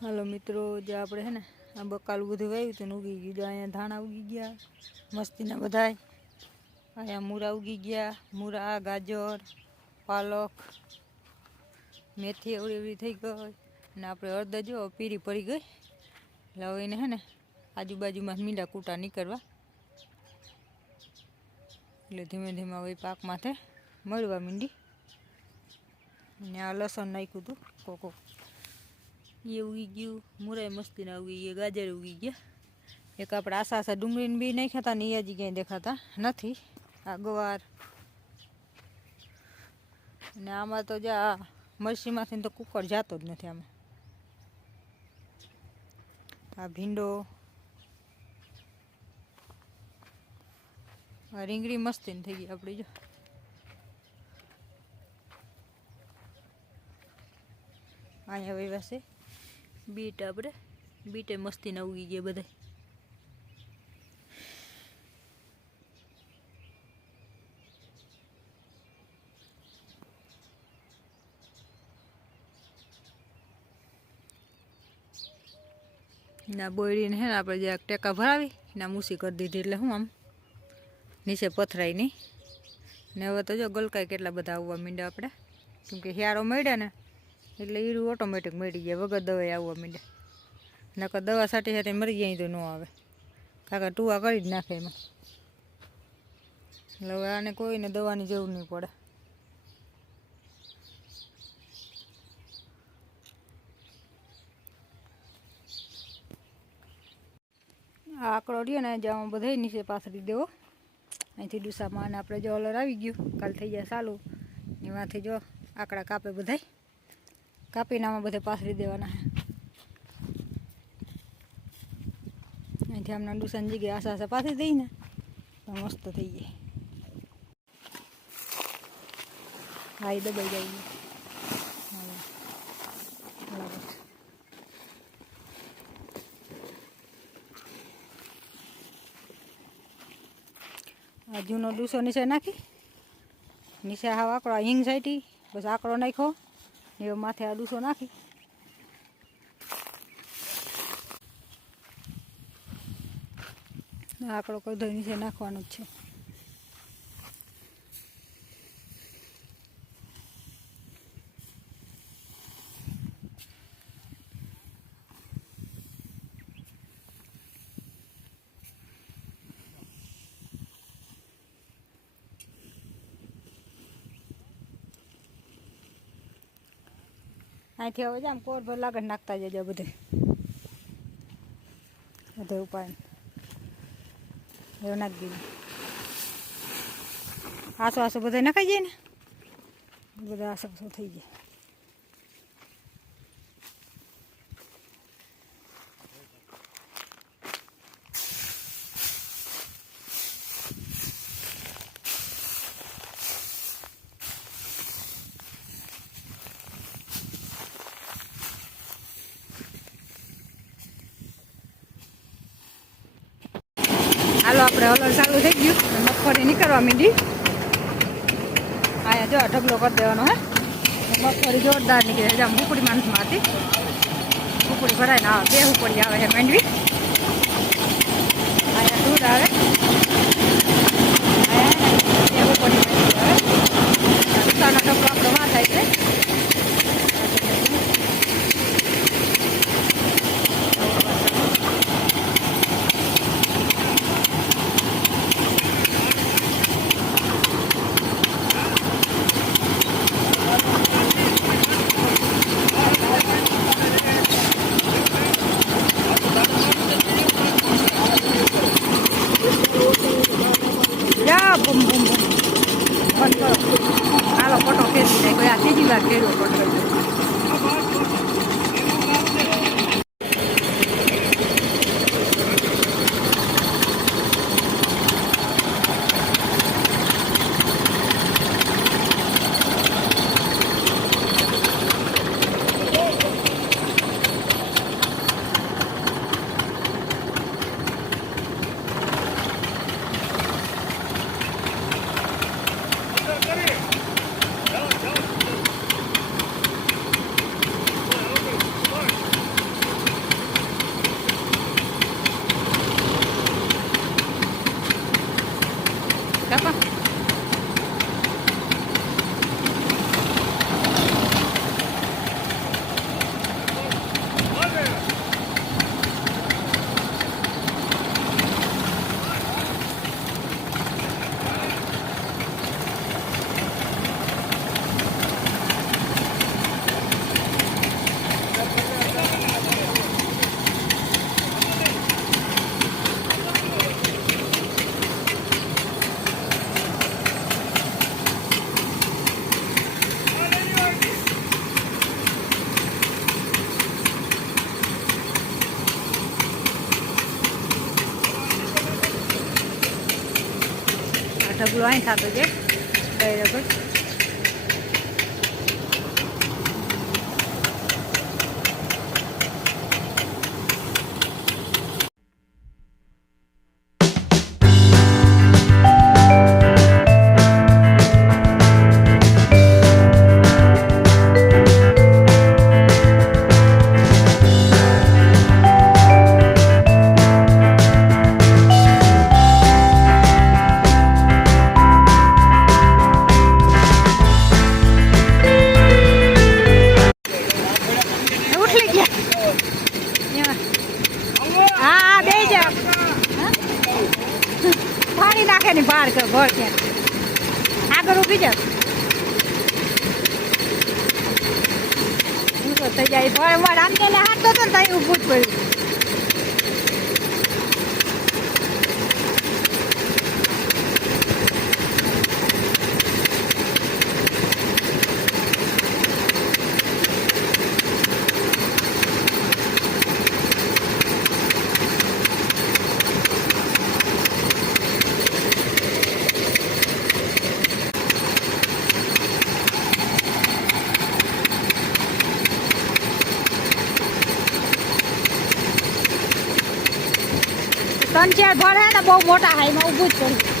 હાલો મિત્રો, જે આપણે છે ને આ બકાલું બધું વાવ્યું હતું ને ઉગી ગયું. જો અહીંયા ધાણા ઉગી ગયા મસ્તીના બધાય. અહીંયા મૂરા ઉગી ગયા, મૂરા, ગાજર, પાલક, મેથી એવડી એવડી થઈ ગઈ. અને આપણે હળદર જો પીરી પડી ગઈ. એટલે હવે એને છે ને આજુબાજુમાં મીંડા કૂટા નીકળવા, એટલે ધીમે ધીમે હવે પાક માથે મળવા મીંડી. અને આ લસણ નાખ્યું હતું કોકો, એ ઉગી ગયું. મૂરાય મસ્તીના ઉગી ગયા, ગાજર ઉગી ગયા. એક આપણે આસા ડુંગળીને બી નાખ્યા હતા ને એ હજી ક્યાંય દેખાતા નથી. આ ગવાર અને આમાં તો જે આ મરસીમાંથી તો કુકર જાતો જ નથી. આમાં આ ભીંડો, આ રીંગણી મસ્તીને થઈ ગઈ આપણી. જો અહીંયા વાવ્યા છે બીટ, આપણે બીટે મસ્તીના ઉગી ગયા બધા. ના બોયડીને હે ને આપણે જે ટેકા ભરાવી ના મૂસી કરી દીધી, એટલે હું આમ નીચે પથરાય નહીં. ને હવે તો જો ગલકાઈ કેટલા બધા આવવા માંડ્યા આપણે, કેમકે હિયારો મળ્યા ને એટલે હીરું ઓટોમેટિક મળી ગયા, વગર દવાએ આવવા માંડ્યા. નકર દવા સાટી સાથે મરી જાય તો ન આવે, કાકા ટુવા કરી જ નાખે એમાં. એટલે હવે આને કોઈને દવાની જરૂર નહીં પડે. આ આંકડો રહ્યો ને જવામાં બધા નીચે પાથરી દેવો. અહીંથી ડુસામાં અને આપણે જો ઓલર આવી ગયું, કાલ થઈ જાય ચાલુ. એમાંથી જો આંકડા કાપે બધા, કાપીને આમાં બધે પાથરી દેવાના. અહીંથી આમના ડુસાની જગ્યાએ આસા આસા પાથરી દઈએ ને તો મસ્ત થઈ જાય. હા, એ દબાઈ જાય. આ જૂનો ડૂસો નીચે નાખી, નીચે હાવ આંકડો હિંગ સાઈટી, બસ આંકડો નાખ્યો ને માથે આ ડૂસો નાખી. આંકડો કોઈ ધોઈ નીચે નાખવાનો જ છે. અહીંથી હવે જામ કોર ભર લાગે નાખતા જજો બધે બધે ઉપાય એવું નાખી દીધું. આસો આસો બધા નખાઈ જાય ને, બધા આસો આસો થઈ જાય. હાલો આપણે હલર ચાલુ થઈ ગયું, મગફળી નીકળવા માંડી. અહીંયા જો ઢગલો કરી દેવાનો. મગફળી જોરદાર નીકળે છે. ઉપડી માણસમાં હતી, ઉપડી ભરાય ને આવે, બે ઉપડી આવે છે માંડવી. અહીંયા દૂધ આવે, બે ઉપડી માંડવી આવે. દુકાનનો ઢગલો આપણો માં થાય છે. બૂમ બૂમ બૂમ બંધ કરો. હાલો ફોટો ખેંચી જાય કોઈ આ થઈ ગયું. ઢગલો અહીં થતો છે ડાયરેક્ટ નાખે ને બહાર ઘર ત્યાં આગળ ઉભી જાવ હું તો થઈ જાય ભર આમ તેને હાથતો હતો ને ત્યાં ઊભું જ પડ્યું ત્રણ ચાર ભર હે ને બહુ મોટા હાઈમાં ઊભું જ કર્યું